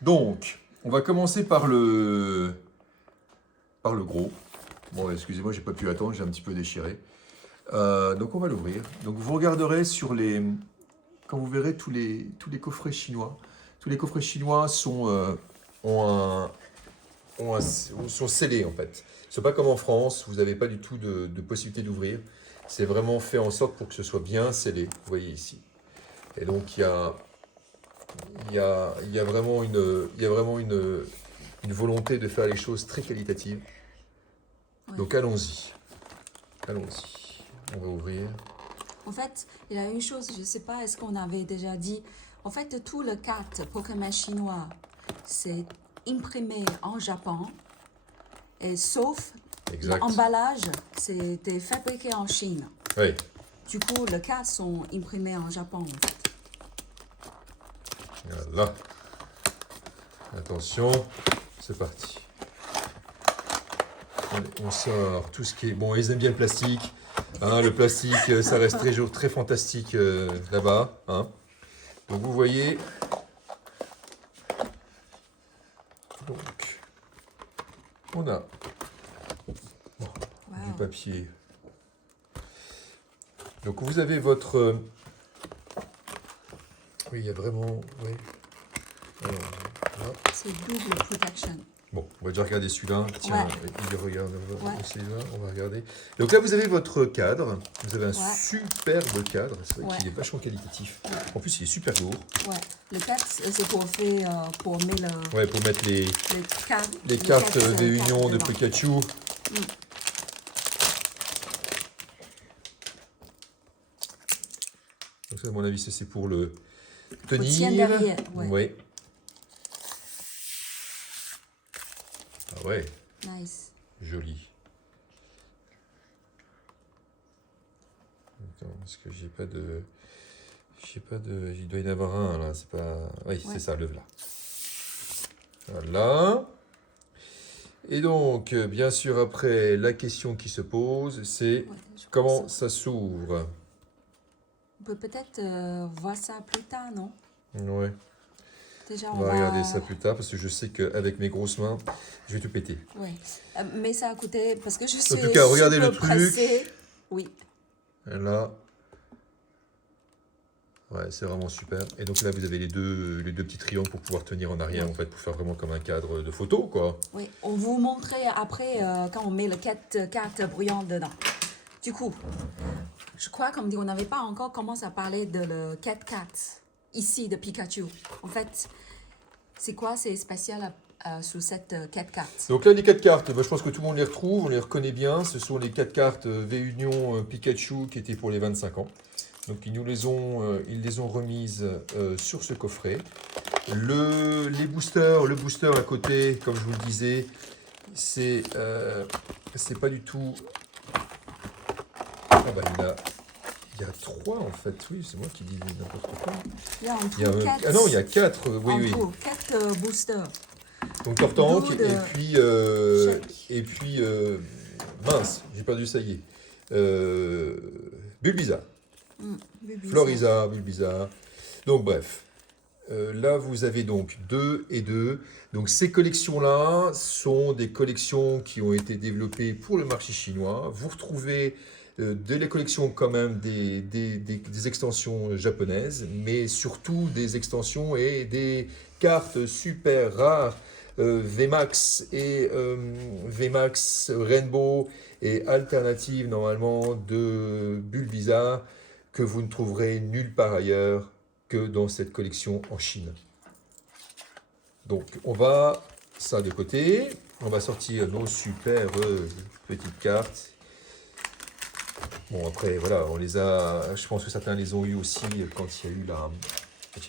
Donc, on va commencer par le gros. Bon, excusez-moi, j'ai pas pu attendre, j'ai un petit peu déchiré. Donc, on va l'ouvrir. Donc, vous regarderez quand vous verrez tous les coffrets chinois. Tous les coffrets chinois ont sont scellés en fait. C'est pas comme en France, vous n'avez pas du tout de possibilité d'ouvrir. C'est vraiment fait en sorte pour que ce soit bien scellé. Vous voyez ici. Et donc, il y a vraiment une volonté de faire les choses très qualitatives. Ouais. Donc allons-y. Allons-y. On va ouvrir. En fait, il y a une chose, je ne sais pas, est-ce qu'on avait déjà dit. En fait, tout le carte Pokémon chinois, c'est imprimé en Japon. Et sauf Exact. l'emballage, c'était fabriqué en Chine. Oui. Du coup, les cartes sont imprimées en Japon. En fait. Voilà. Attention. C'est parti. Allez, on sort tout ce qui est... Bon, ils aiment bien le plastique. Hein, le plastique, ça reste très fantastique là-bas. Hein. Donc vous voyez... Donc, on a du papier. Donc vous avez votre... Oui, il y a vraiment... Oui. Alors, là. C'est double protection. Bon, on va déjà regarder celui-là. Tiens, Ouais. il regarde. Ouais. Celui-là, on va regarder. Donc là, vous avez votre cadre. Vous avez un Ouais. superbe cadre. C'est vrai Ouais. qu'il est vachement qualitatif. Ouais. En plus, il est super lourd. Ouais. Le carte, c'est pour faire, pour mettre Ouais, pour mettre les les cartes cartes, des unions de dedans. Pikachu. Donc ça, à mon avis, ça, c'est pour le tenir. tienne derrière, ouais. Oui. Ah ouais, Nice. joli. Attends, parce que j'ai pas de... Il doit y en avoir un, là. C'est pas... Oui, Ouais. c'est ça, le voilà. Voilà. Et donc, bien sûr, après, la question qui se pose, c'est Ouais, je comment pense. ça s'ouvre? On peut peut-être voir ça plus tard, non? Ouais. Déjà, On va regarder ça plus tard, parce que je sais qu'avec mes grosses mains, je vais tout péter. Ouais. Mais ça a coûté, parce que je suis En tout cas, regardez super le truc. pressée. Oui. Là. Ouais, c'est vraiment super. Et donc là, vous avez les deux petits triangles pour pouvoir tenir en arrière, Ouais. en fait, pour faire vraiment comme un cadre de photo, quoi. Oui, on vous montrait après quand on met les cartes bruyantes dedans. Du coup, je crois comme dit, on n'avait pas encore commencé à parler de le 4 cartes ici de Pikachu. En fait, c'est quoi? C'est spécial sous cette 4 cartes. Donc là, les 4 cartes, bah, je pense que tout le monde les retrouve, on les reconnaît bien. Ce sont les 4 cartes V-Union Pikachu qui étaient pour les 25 ans. Donc ils les ont remises sur ce coffret. Le booster à côté, comme je vous le disais, c'est pas du tout... Ah bah il y a 3 en fait, oui, c'est moi qui dis n'importe quoi. Il y a en tout Il y a, 4. ah non, il y a 4, oui, en oui. tout, 4 boosters. Donc Tortank, Good, et puis mince, j'ai perdu, ça y est. Bulbizarre. Bulbizarre. Floriza, Bulbizarre. Donc bref, là vous avez donc 2 et 2. Donc ces collections-là sont des collections qui ont été développées pour le marché chinois. Vous retrouvez de les collections quand même des extensions japonaises, mais surtout des extensions et des cartes super rares. VMAX et VMAX Rainbow et alternative normalement de Bulbizarre que vous ne trouverez nulle part ailleurs que dans cette collection en Chine. Donc on va ça de côté, on va sortir nos super petites cartes. Bon après voilà, on les a, je pense que certains les ont eu aussi quand il y a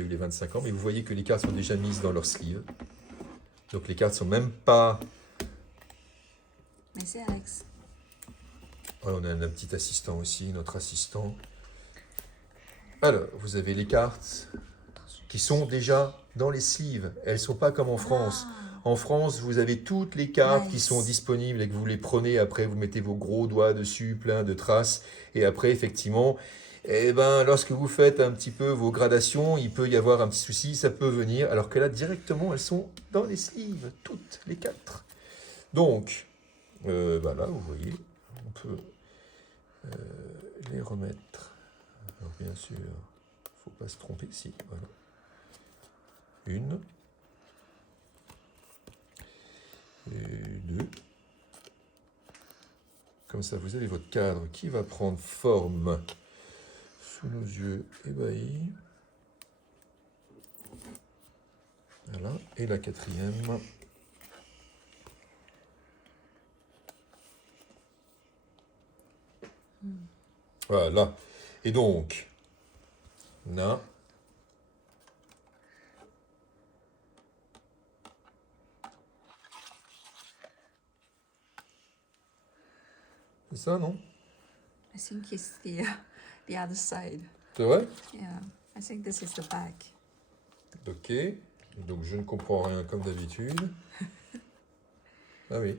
eu les 25 ans, mais vous voyez que les cartes sont déjà mises dans leur sleeve. Donc les cartes sont même pas... Merci Alex. Ouais, on a un petit assistant aussi, notre assistant. Alors, vous avez les cartes qui sont déjà dans les sleeves. Elles ne sont pas comme en France. En France, vous avez toutes les cartes qui sont disponibles et que vous les prenez. Après, vous mettez vos gros doigts dessus, plein de traces. Et après, effectivement, Et ben, lorsque vous faites un petit peu vos gradations, il peut y avoir un petit souci, ça peut venir, alors que là, directement, elles sont dans les sleeves, toutes les 4. Donc, bah là, vous voyez, on peut les remettre. Alors, bien sûr, faut pas se tromper ici, voilà. Une. Et 2. Comme ça, vous avez votre cadre qui va prendre forme sous nos yeux ébahis. Voilà. Et la 4e. Voilà. Et donc, là. C'est ça, non? I think it's the other side. C'est vrai? Yeah, I think this is the back. Ok. Donc, je ne comprends rien comme d'habitude. Ah oui,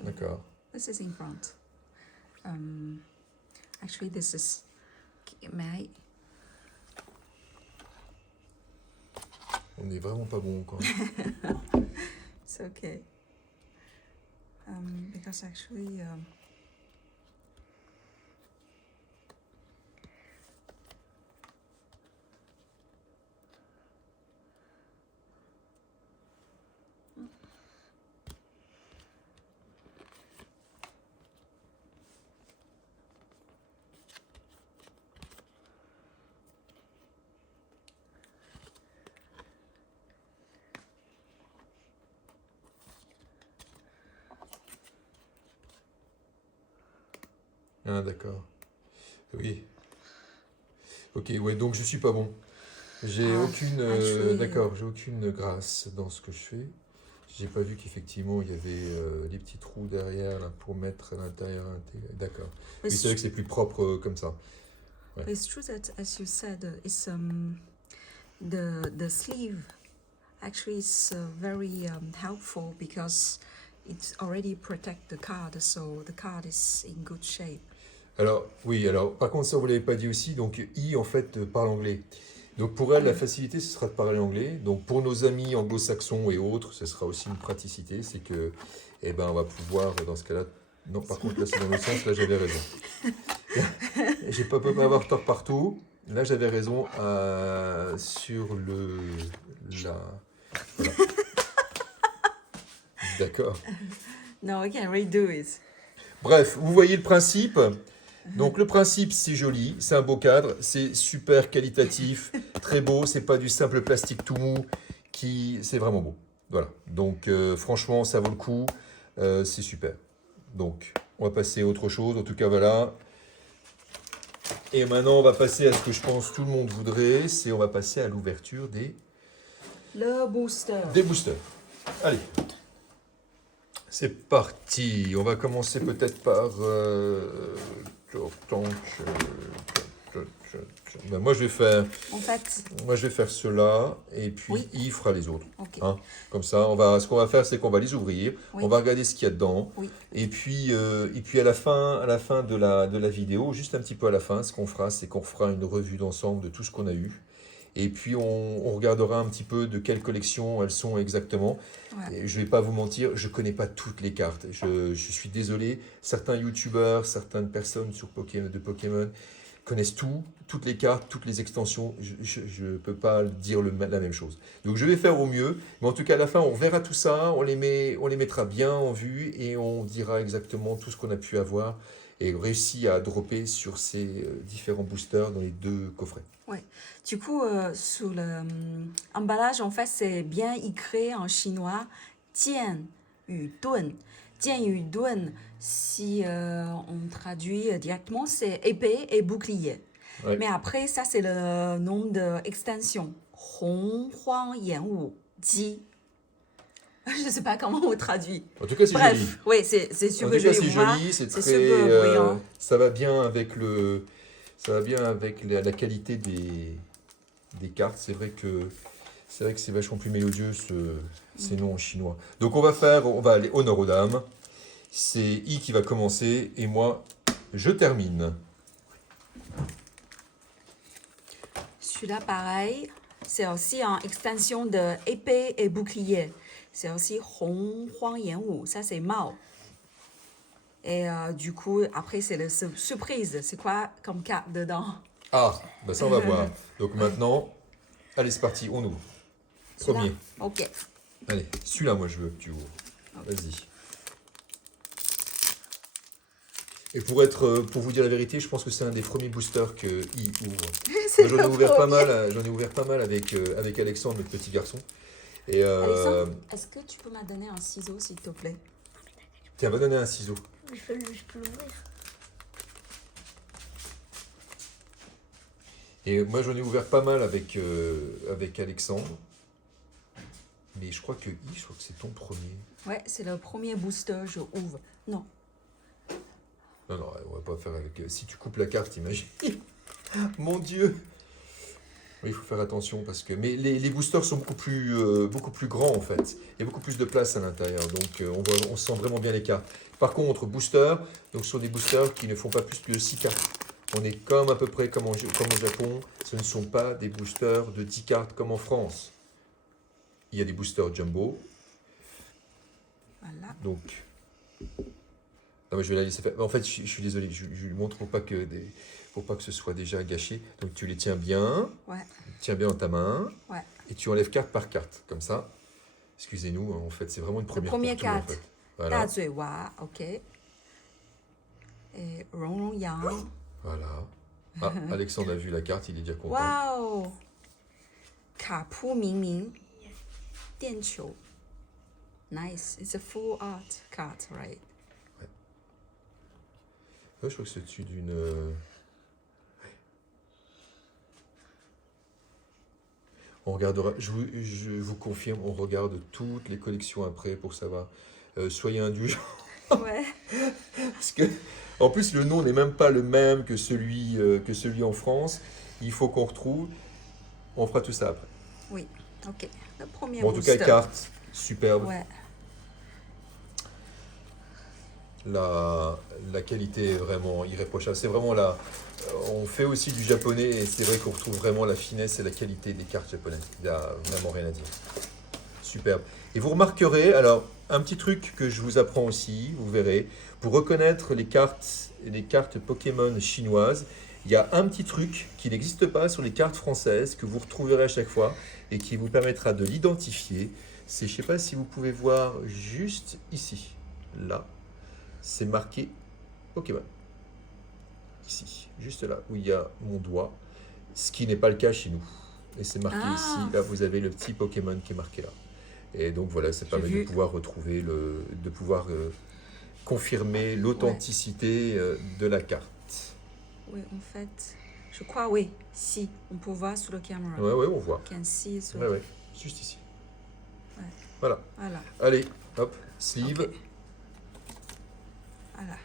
d'accord. This is in front. Actually, this is. May I? On n'est vraiment pas bon, quoi. It's okay. Because actually. Ah, d'accord. Oui. Ok, ouais, donc je suis pas bon. J'ai aucune, d'accord, j'ai aucune grâce dans ce que je fais. J'ai pas vu qu'effectivement il y avait les petits trous derrière là, pour mettre à l'intérieur. D'accord. Oui, c'est vrai que c'est plus propre comme ça. But it's true that, as you said, it's the sleeve actually is very helpful because it already protect the card, so the card is in good shape. Alors, oui, alors, par contre, ça, vous ne l'avez pas dit aussi, donc I, en fait, parle anglais. Donc, pour elle, la facilité, ce sera de parler anglais. Donc, pour nos amis anglo-saxons et autres, ce sera aussi une praticité, c'est que, eh ben, on va pouvoir, dans ce cas-là, non, par contre, là, c'est dans l'autre sens, là, j'avais raison. Je peux pas avoir tort partout. Là, j'avais raison sur la... Voilà. D'accord. No, I can redo it. Bref, vous voyez le principe. Donc le principe, c'est joli, c'est un beau cadre, c'est super qualitatif, très beau, c'est pas du simple plastique tout mou, c'est vraiment beau. Voilà, donc franchement, ça vaut le coup, c'est super. Donc, on va passer à autre chose, en tout cas, voilà. Et maintenant, on va passer à ce que je pense tout le monde voudrait, c'est on va passer à l'ouverture Le booster. des boosters. Allez, c'est parti. On va commencer peut-être par... Ben, moi, je vais faire... En fait, Moi, je vais faire cela, et puis Oui. il fera les autres. ok. Hein. Comme ça, ce qu'on va faire, c'est qu'on va les ouvrir, Oui. on va regarder ce qu'il y a dedans, Oui. et puis à la fin de la vidéo, juste un petit peu à la fin, ce qu'on fera, c'est qu'on fera une revue d'ensemble de tout ce qu'on a eu. Et puis on regardera un petit peu de quelle collection elles sont exactement. Ouais. Et je ne vais pas vous mentir, je ne connais pas toutes les cartes. Je suis désolé, certains youtubeurs, certaines personnes sur de Pokémon connaissent toutes les cartes, toutes les extensions. Je ne peux pas dire la même chose. Donc je vais faire au mieux. Mais en tout cas, à la fin, on verra tout ça, on les mettra bien en vue et on dira exactement tout ce qu'on a pu avoir et réussi à dropper sur ces différents boosters dans les 2 coffrets. Ouais. Du coup, sur l'emballage, en fait, c'est bien écrit en chinois Jian Yu Dun. Jian Yu Dun, si on traduit directement, c'est épée et bouclier. Ouais. Mais après, ça, c'est le nom d'extension. Hong Huang Yan Wu Ji. Je ne sais pas comment on traduit. En tout cas, c'est Bref, joli. oui, c'est En super tout cas, joli. c'est Vous voyez, joli, c'est très, super brillant. ça va bien avec la qualité des cartes. C'est vrai que c'est vachement plus mélodieux ces noms en chinois. Donc on va aller honneur aux dames. C'est I qui va commencer et moi je termine. Celui-là, pareil. C'est aussi en extension de épée et bouclier. C'est aussi Hong Huang Yan Wu. Ça, c'est Mao. Et du coup, après, c'est la surprise. C'est quoi comme carte dedans? Ah, bah ça on va voir. Donc maintenant, allez c'est parti, on ouvre. Celui-là? Premier. Ok. Allez, celui-là moi je veux que tu ouvres. Vas-y. Et pour vous dire la vérité, je pense que c'est un des premiers boosters qu'il ouvre. C'est Moi, j'en ai le ouvert pas premier. mal, j'en ai ouvert pas mal avec Alexandre, notre petit garçon. Et Alexandre, est-ce que tu peux me donner un ciseau, s'il te plaît? tiens, va donner un ciseau. Je peux l'ouvrir. Et moi j'en ai ouvert pas mal avec Alexandre. Mais je crois que c'est ton premier. Ouais, c'est le premier booster, je ouvre. Non. Non, non, on va pas faire avec. Si tu coupes la carte, imagine. Mon Dieu! Oui, il faut faire attention parce que. Mais les boosters sont beaucoup plus grands en fait. Il y a beaucoup plus de place à l'intérieur. Donc on sent vraiment bien les cartes. Par contre, boosters, donc ce sont des boosters qui ne font pas plus que 6 cartes. On est comme à peu près comme au Japon. Ce ne sont pas des boosters de 10 cartes comme en France. Il y a des boosters jumbo. Voilà. Donc. Non, mais je vais la laisser faire. En fait, je suis désolé, je lui montre pour pas que ce soit déjà gâché. Donc tu les tiens bien, Ouais. tiens bien dans ta main, Ouais. et tu enlèves carte par carte, comme ça. Excusez-nous, en fait, c'est vraiment une première première pour tout, en carte. fait. Voilà, 大嘴娃, ok. Et Rong Rong Yang. voilà. Ah, Alexandre a vu la carte, il est déjà content. Wow. 卡扑明明电球. Nice. It's a full art card, right? Ouais, je crois que c'est au-dessus d'une... On regardera, je vous confirme, on regarde toutes les collections après pour savoir. Soyez indulgents. Ouais. Parce que, en plus, le nom n'est même pas le même que celui en France. Il faut qu'on retrouve. On fera tout ça après. Oui. Ok. Le premier Bon, en tout cas, booster. carte, superbe. Ouais. La qualité est vraiment irréprochable. C'est vraiment là. On fait aussi du japonais et c'est vrai qu'on retrouve vraiment la finesse et la qualité des cartes japonaises. Il n'y a vraiment rien à dire. Superbe. Et vous remarquerez, alors, un petit truc que je vous apprends aussi, vous verrez, pour reconnaître les cartes Pokémon chinoises, il y a un petit truc qui n'existe pas sur les cartes françaises, que vous retrouverez à chaque fois, et qui vous permettra de l'identifier. C'est, je ne sais pas si vous pouvez voir juste ici, là, c'est marqué Pokémon. Ici, juste là, où il y a mon doigt, ce qui n'est pas le cas chez nous. Et c'est marqué Ah. ici, là vous avez le petit Pokémon qui est marqué là. Et donc voilà, ça permet de vu. pouvoir retrouver, de pouvoir confirmer l'authenticité de la carte. Oui, en fait, je crois, oui. Si, on peut voir sur la caméra. Ouais, ouais, on voit. Can see sur... Ouais, ouais, juste ici. Ouais. Voilà. Voilà. Allez, hop, sleeve. Ok. Voilà.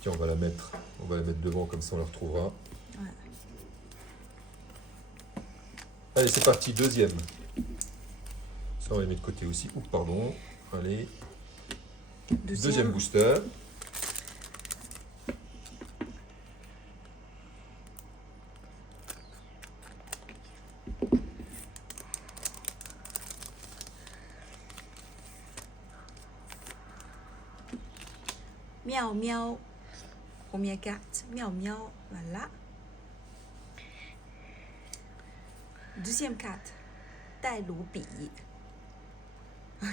Tiens, on va la mettre devant, comme ça on la retrouvera. Ouais. Allez, c'est parti, deuxième. Ça, on va les mettre de côté aussi. Oups, pardon. Allez, deuxième booster. Miao Miao. Première carte. Miao Miao. Voilà. Deuxième carte. Tai Lu Bi.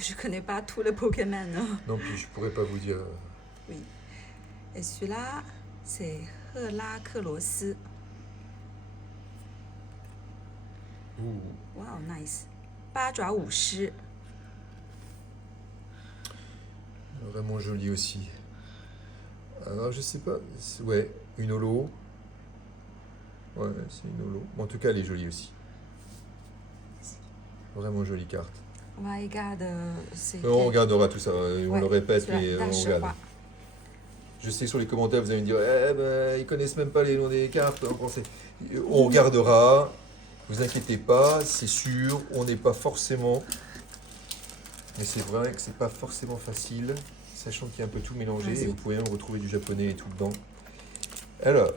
Je connais pas tous les Pokémon. Hein. Non plus, je pourrais pas vous dire. Oui. Et celui-là, c'est Hela Kelosi. Ouh. Wow, nice. 八爪武士. Vraiment joli aussi. Alors, je sais pas. Ouais, une holo. Ouais, c'est une holo. En tout cas, elle est jolie aussi. Vraiment jolie carte. On va regarder. On regardera tout ça. On Ouais, le répète, celui-là, mais on Dash regarde. Hua. Je sais sur les commentaires, vous allez me dire, eh ben, ils connaissent même pas les noms des cartes en français. On regardera. Vous inquiétez pas, c'est sûr. On n'est pas forcément. Mais c'est vrai que c'est pas forcément facile, sachant qu'il y a un peu tout mélangé Vas-y. et vous pouvez même retrouver du japonais et tout dedans. Alors,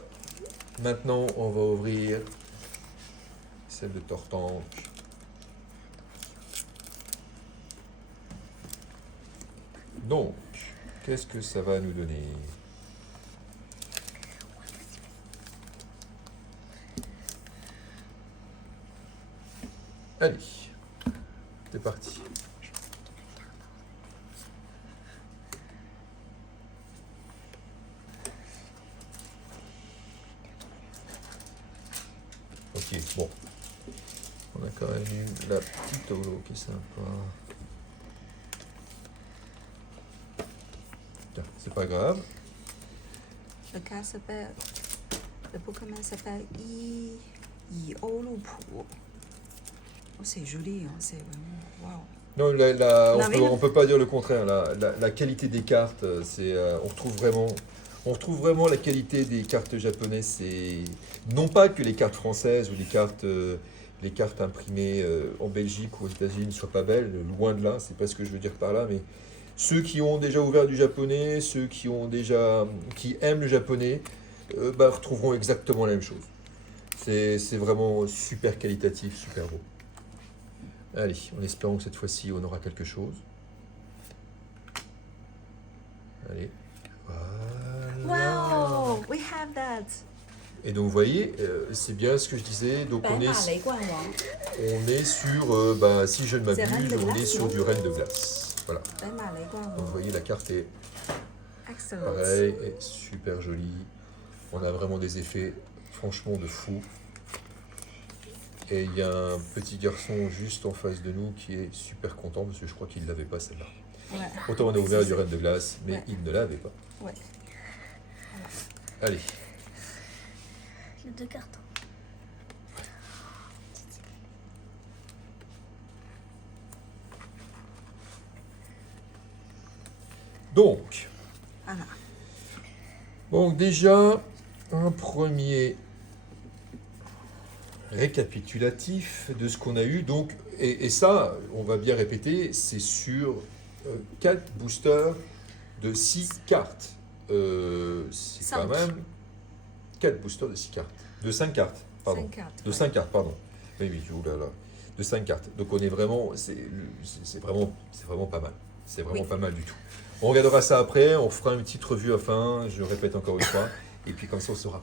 maintenant, on va ouvrir celle de Tortank. Donc, qu'est-ce que ça va nous donner? Allez, c'est parti. Ok, bon. On a quand même eu la petite holo qui est sympa. Tiens, c'est pas grave. Le carte s'appelle. Le Pokémon s'appelle Iolupu. Oh, c'est joli, hein, c'est vraiment. Waouh! Non, Non, on peut pas dire le contraire. La qualité des cartes, on retrouve vraiment la qualité des cartes japonaises. C'est non pas que les cartes françaises ou les cartes imprimées en Belgique ou aux États-Unis ne soient pas belles, loin de là. C'est pas ce que je veux dire par là, mais ceux qui ont déjà ouvert du japonais, ceux qui aiment le japonais, retrouveront exactement la même chose. C'est vraiment super qualitatif, super beau. Allez, en espérant que cette fois-ci, on aura quelque chose. Allez, voilà. Wow! We have that! Et donc, vous voyez, c'est bien ce que je disais. Donc, on est sur, si je ne C'est reine m'abuse, de on est glace, sur non? du reine de glace. Voilà. Donc, vous voyez, la carte est Excellent. pareille, et super jolie. On a vraiment des effets, franchement, de fou. Et il y a un petit garçon juste en face de nous qui est super content parce que je crois qu'il ne l'avait pas celle-là. Ouais. Autant on a ouvert du reine de glace, mais Ouais. il ne l'avait pas. Ouais. Allez, Les deux cartons. donc, Voilà. bon, déjà, un premier récapitulatif de ce qu'on a eu. Donc, et ça, on va bien répéter, c'est sur 4 boosters de 6 cartes. C'est quand Cinq. même 4 boosters de 6 cartes. De 5 cartes, pardon. 5 cartes. De ouais. 5 cartes, pardon. Oui, oui, oulala. De 5 cartes. Donc on est vraiment, c'est vraiment pas mal. C'est vraiment Oui. pas mal du tout. On regardera ça après, on fera une petite revue à fin, je répète encore une fois, et puis comme ça on saura